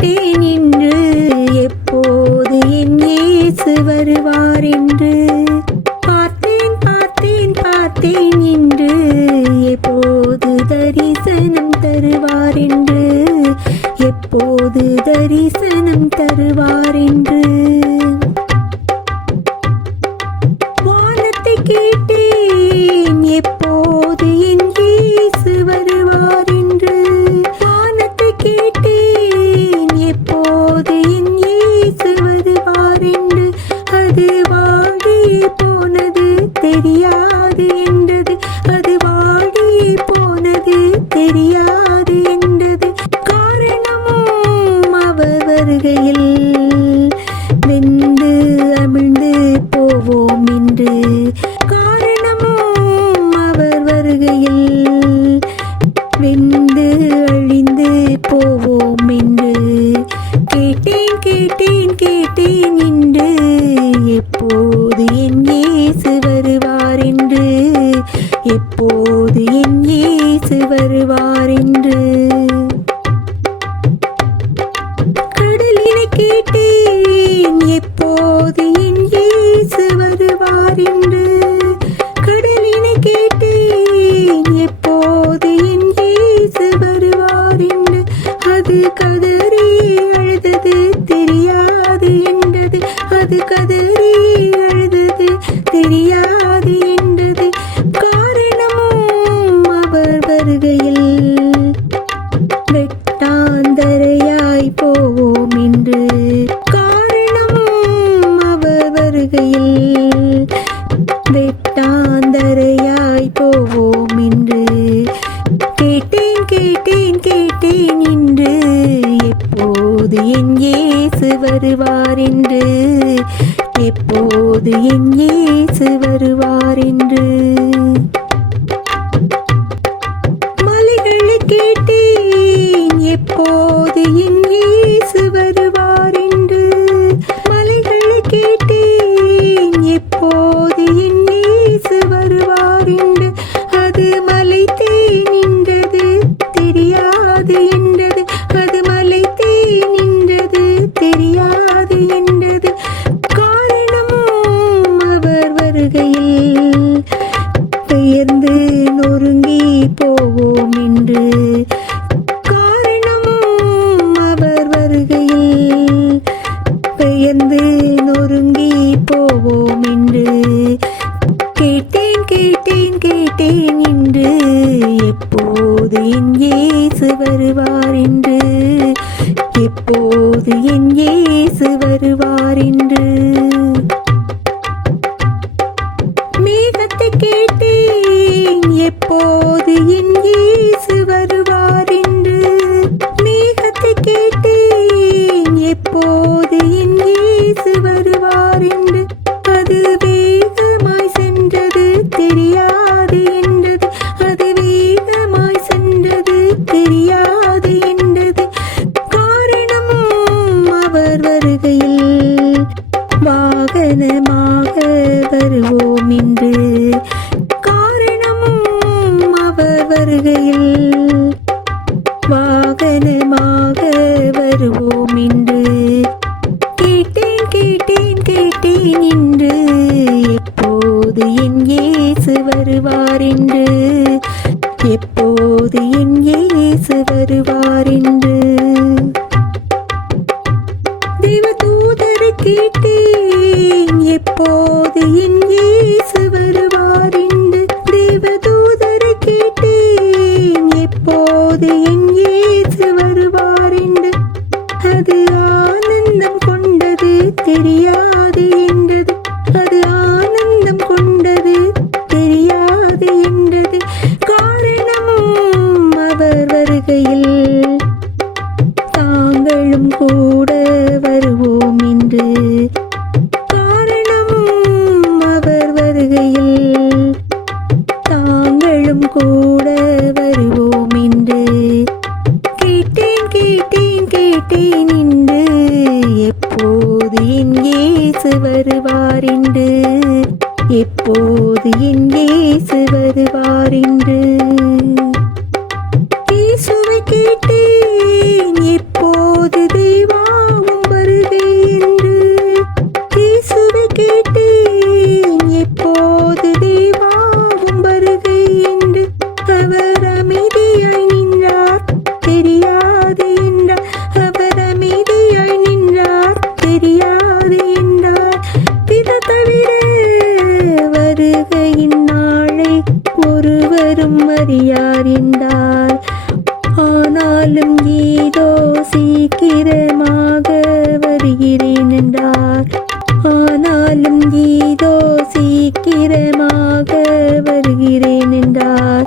காட்டி நின்று எப்போது என் இயேசு வருவார் என்று? பார்த்தேன் பார்த்தேன் பார்த்தேன் நின்று எப்போது தரிசனம் தருவார் என்று? எப்போது தரிசனம் தருவார் என்று? வானத்தை கேட்டேன் எப்போ தெரியாது என்றது. அது வாடி போனது தெரியாது என்றது. காரணமும் அவர் வருகையில் வெந்து அமிழ்ந்து போவோம் என்று காரணமும் அவர் வருகையில் வெந்து எப்போது என் இயேசு வருவார் என்று? கடலினை கேட்டேன். எப்போது என் இயேசு வருவார் என்று? அப்போது என் இயேசு வருவார் என்று. போவோம் என்று. கேட்டேன் கேட்டேன் கேட்டேன் என்று. எப்போது என் இயேசு வருவார் என்று. எப்போது என் இயேசு வருவார் என்று. வாகனமாக வருவோம் என்று காரணமும் அவர் வருகையில். வாகனமாக வருவோம் என்று கேட்டேன் கேட்டேன் கேட்டேன் என்று எப்போது என் இயேசு வருவார் என்று எப்போது என் இயேசு வருவார் வருவோம் என்று காரணமும் அவர் வருகையில் தாங்களும் கூட வருவோம் என்று கேட்டேன் கேட்டேன் கேட்டேன் என்று எப்போது என் இயேசு வருவார் என்று எப்போது என் இயேசு வருவார் என்று ஆனாலும் ஏதோ சீக்கிரமாக வருகிறேன் என்றார். ஆனாலும் ஏதோ சீக்கிரமாக வருகிறேன் என்றார்.